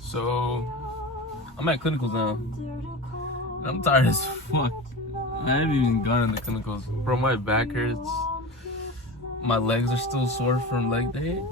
So, I'm at clinicals now. I'm tired as fuck. I haven't even gone into clinicals. Bro, my back hurts. My legs are still sore from leg day.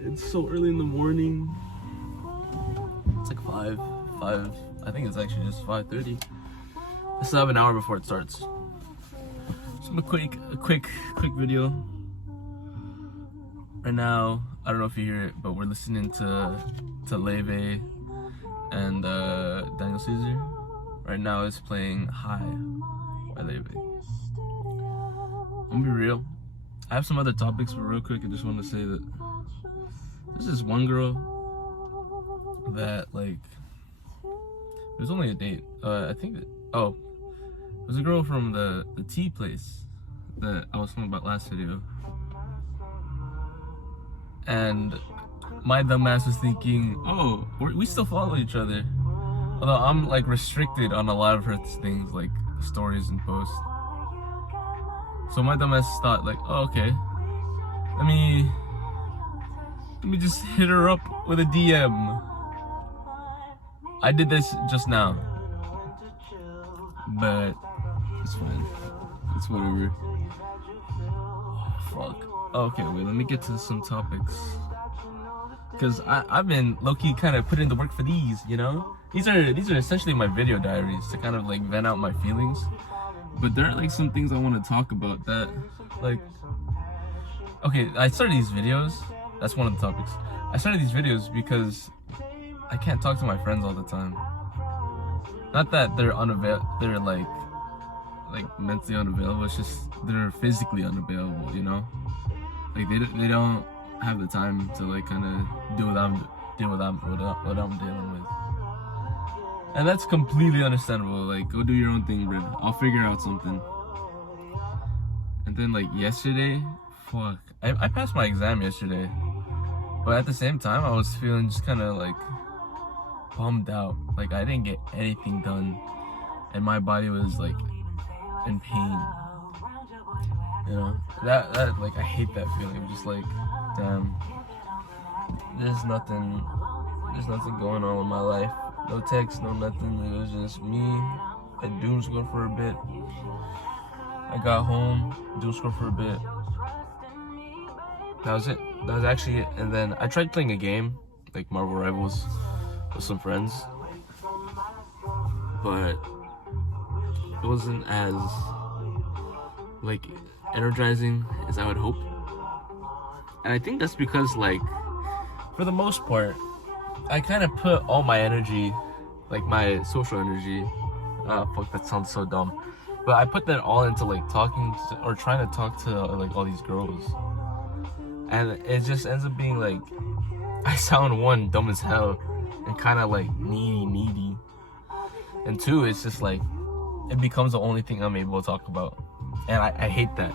It's so early in the morning. It's like 5. I think it's actually just 5:30. I still have an hour before it starts. So a quick video. Right now, I don't know if you hear it, but we're listening to Leve and Daniel Caesar. Right now it's playing High by Leve. I'm gonna be real. I have some other topics, but real quick, I just want to say that there's this one girl that, like, it was only a date. I think that, it was a girl from the tea place that I was talking about last video. And my dumbass was thinking, oh, we still follow each other. Although I'm like restricted on a lot of her things, like stories and posts. So my dumbass thought like, oh, okay, let me just hit her up with a DM. I did this just now, but it's fine. It's whatever. Oh, fuck. Okay, wait, let me get to some topics. Because I've been low-key kind of putting the work for these, you know? These are essentially my video diaries to kind of like vent out my feelings. But there are like some things I want to talk about that, like, okay, I started these videos. That's one of the topics. I started these videos because I can't talk to my friends all the time. Not that they're they're like mentally unavailable. It's just they're physically unavailable, you know? Like they don't have the time to like kind of deal with what I'm dealing with. And that's completely understandable. Like, go do your own thing, bro. I'll figure out something. And then like yesterday, fuck, I passed my exam yesterday. But at the same time, I was feeling just kind of like bummed out. Like I didn't get anything done. And my body was like in pain. You know? That like, I hate that feeling. I'm just like, damn. There's nothing going on with my life. No text, no nothing. It was just me. I doom scrolled for a bit. I got home, doom scrolled for a bit. That was it. That was actually it. And then I tried playing a game, like Marvel Rivals, with some friends. But it wasn't as like energizing as I would hope. And I think that's because, like, for the most part, I kind of put all my energy, like my social energy, fuck, that sounds so dumb, but I put that all into like talking to, or trying to talk to like all these girls. And it just ends up being like, I sound one, dumb as hell, and kind of like needy. And two, it's just like, it becomes the only thing I'm able to talk about. And I hate that.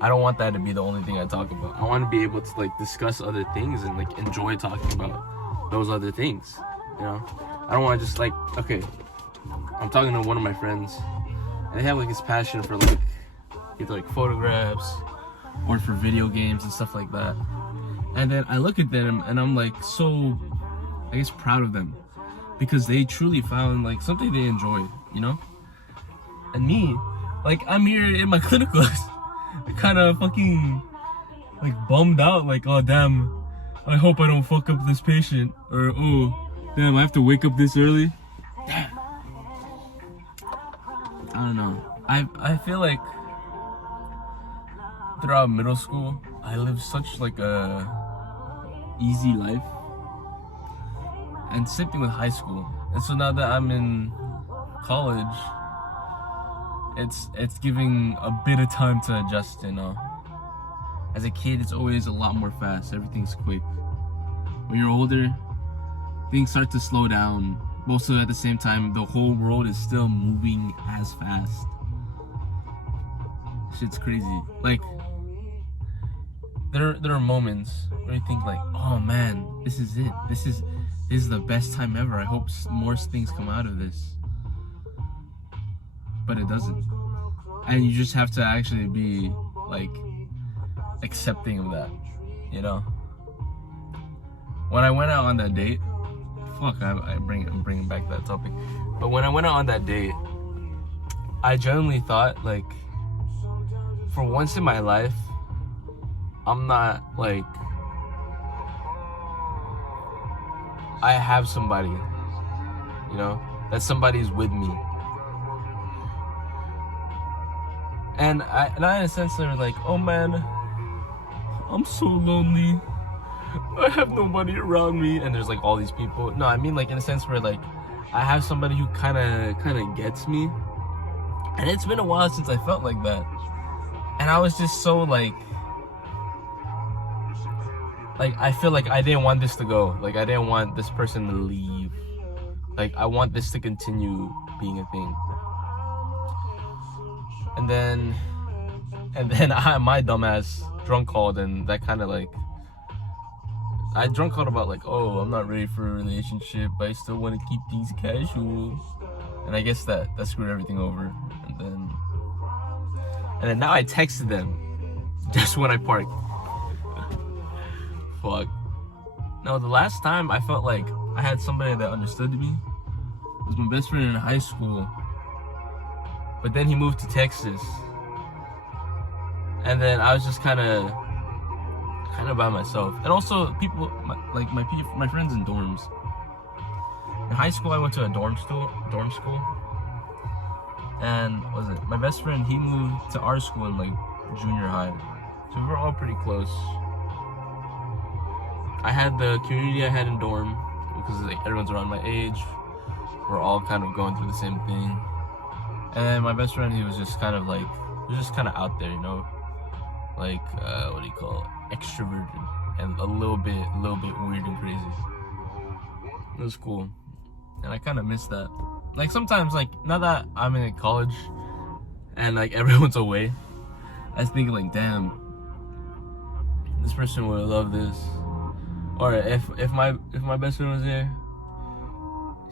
I don't want that to be the only thing I talk about. I want to be able to like discuss other things and like enjoy talking about those other things, you know? I don't want to just like, okay, I'm talking to one of my friends and they have like this passion for like either like photographs or for video games and stuff like that. And then I look at them and I'm like so, I guess, proud of them because they truly found like something they enjoy, you know? And me, like, I'm here in my clinicals, kind of fucking like bummed out, like, oh damn, I hope I don't fuck up this patient, or oh damn, I have to wake up this early. I don't know. I feel like throughout middle school I lived such like a easy life, and same thing with high school. And so now that I'm in college, it's giving a bit of time to adjust, you know. As a kid, it's always a lot more fast. Everything's quick. When you're older, things start to slow down. Also, at the same time, the whole world is still moving as fast. Shit's crazy. Like, there are moments where you think like, oh man, this is it. This is the best time ever. I hope more things come out of this. But it doesn't. And you just have to actually be like accepting of that, you know? when I went out on that date, I'm bringing back that topic. But when I went out on that date, I genuinely thought, like, for once in my life, I'm not, like, I have somebody, you know, that somebody's with me. And I in a sense, they're like, oh man, I'm so lonely. I have nobody around me. And there's like all these people. No, I mean like in a sense where like I have somebody who kind of gets me. And it's been a while since I felt like that. And I was just so like I feel like I didn't want this to go. Like I didn't want this person to leave. Like I want this to continue being a thing. And then my dumbass drunk called, and that kind of like I drunk called about like, oh, I'm not ready for a relationship, but I still want to keep things casual. And I guess that screwed everything over. And then now I texted them just when I parked. Fuck. No, the last time I felt like I had somebody that understood me was my best friend in high school. But then he moved to Texas. And then I was just kind of by myself. And also people, my friends in dorms. In high school, I went to a dorm school. And my best friend, he moved to our school in like junior high. So we were all pretty close. I had the community I had in dorm because like everyone's around my age. We're all kind of going through the same thing. And my best friend, he was just kind of out there, you know, like what do you call it? Extroverted and a little bit weird and crazy. It was cool, and I kind of miss that. Like sometimes, like now that I'm in college and like everyone's away, I was thinking like, damn, this person would love this. Or if my best friend was there,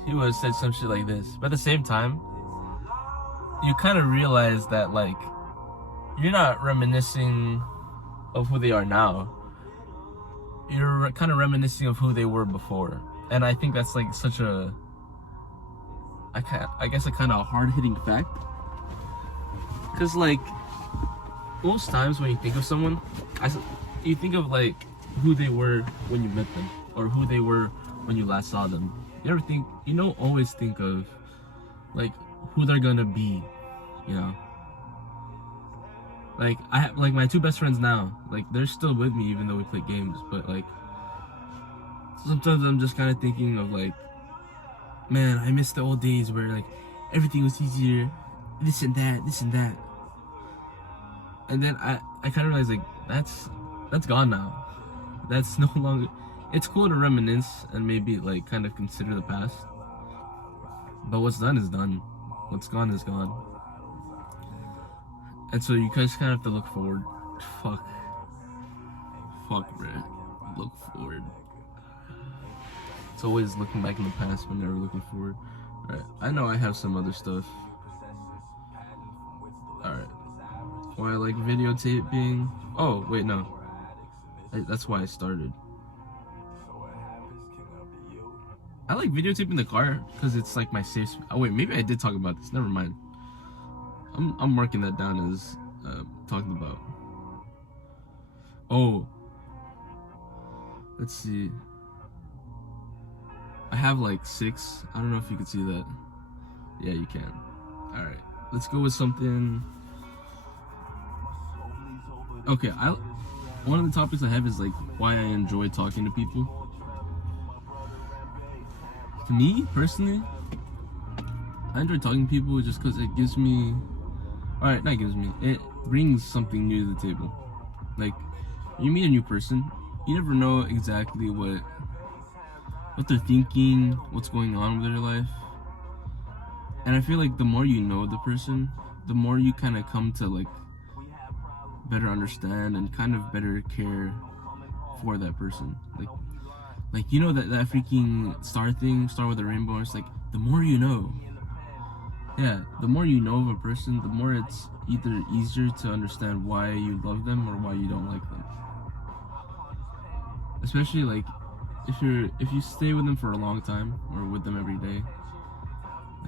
he would have said some shit like this. But at the same time, you kind of realize that like you're not reminiscing of who they are now. You're kind of reminiscing of who they were before. And I think that's like such a I guess a kind of hard-hitting fact. Cause like most times when you think of someone, you think of like who they were when you met them, or who they were when you last saw them. You don't always think of like who they're gonna be, you know. Like I have like my two best friends now, like they're still with me even though we play games, but like sometimes I'm just kind of thinking of like, man, I miss the old days where like everything was easier, this and that. And then I kind of realize like that's gone now. That's no longer. It's cool to reminisce and maybe like kind of consider the past, but what's done is done. What's gone is gone. And so you guys kind of have to look forward. Fuck, bruh. Look forward. It's always looking back in the past, but never looking forward. Alright, I know I have some other stuff. Alright. Why I like videotaping. Oh, wait, no. That's why I started. I like videotaping the car because it's like my safe space. Oh, wait, maybe I did talk about this. Never mind. I'm marking that down as talking about. Oh. Let's see. I have like 6. I don't know if you can see that. Yeah, you can. Alright. Let's go with something. Okay, one of the topics I have is like why I enjoy talking to people. To me, personally, I enjoy talking to people just because it gives me... Alright, not gives me. It brings something new to the table. Like, you meet a new person, you never know exactly what they're thinking, what's going on with their life. And I feel like the more you know the person, the more you kind of come to like better understand and kind of better care for that person. Like you know that freaking star with a rainbow. It's like the more you know. Yeah, the more you know of a person, the more it's either easier to understand why you love them or why you don't like them. Especially like if you stay with them for a long time or with them every day,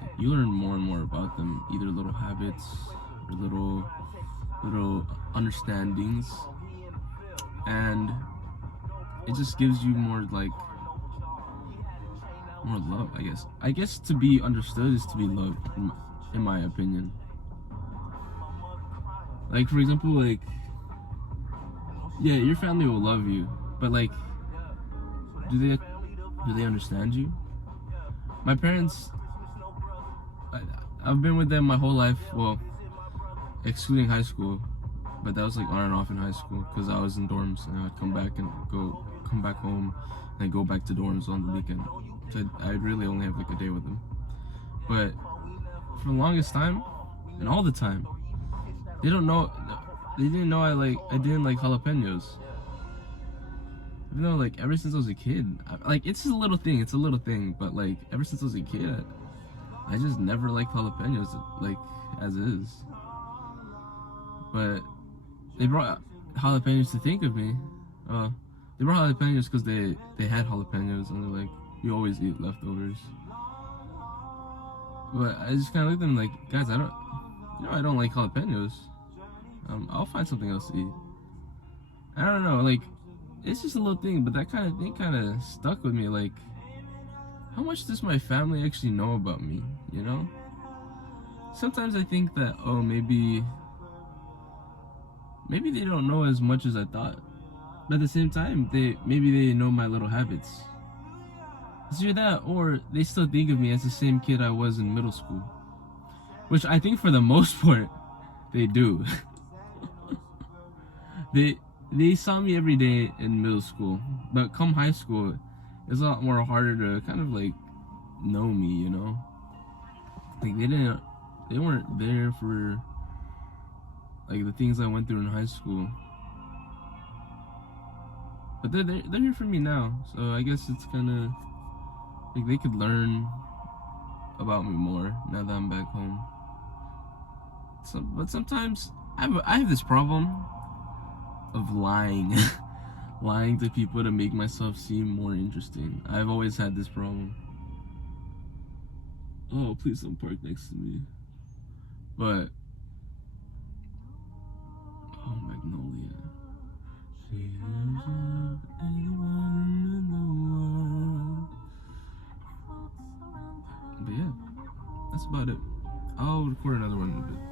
like, you learn more and more about them, either little habits or little understandings, and it just gives you more love, I guess. I guess to be understood is to be loved, in my opinion. Like, for example, like, yeah, your family will love you, but like, do they understand you? My parents, I've been with them my whole life, well, excluding high school, but that was like on and off in high school because I was in dorms and I'd come back home and go back to dorms on the weekend. So I'd really only have like a day with them. But for the longest time, and all the time, they didn't know I didn't like jalapenos. Even though, like, ever since I was a kid, like, it's a little thing, but like, ever since I was a kid, I just never liked jalapenos, like, as is. But they brought jalapenos to think of me. They brought jalapenos because they had jalapenos, and they're like, you always eat leftovers. But I just kind of looked at them like, guys, I don't like jalapenos. I'll find something else to eat. I don't know, like, it's just a little thing, but that kind of thing kind of stuck with me. Like, how much does my family actually know about me, you know? Sometimes I think that, oh, maybe they don't know as much as I thought. But at the same time, maybe they know my little habits. It's either that, or they still think of me as the same kid I was in middle school. Which I think for the most part, they do. They saw me every day in middle school, but come high school, it's a lot more harder to kind of like know me, you know? Like they weren't there for like the things I went through in high school. But they're here for me now, so I guess it's kind of like they could learn about me more now that I'm back home. But sometimes I have this problem of lying lying to people to make myself seem more interesting. I've always had this problem. Oh, please don't park next to me. But oh, Magnolia. But yeah, that's about it. I'll record another one in a bit.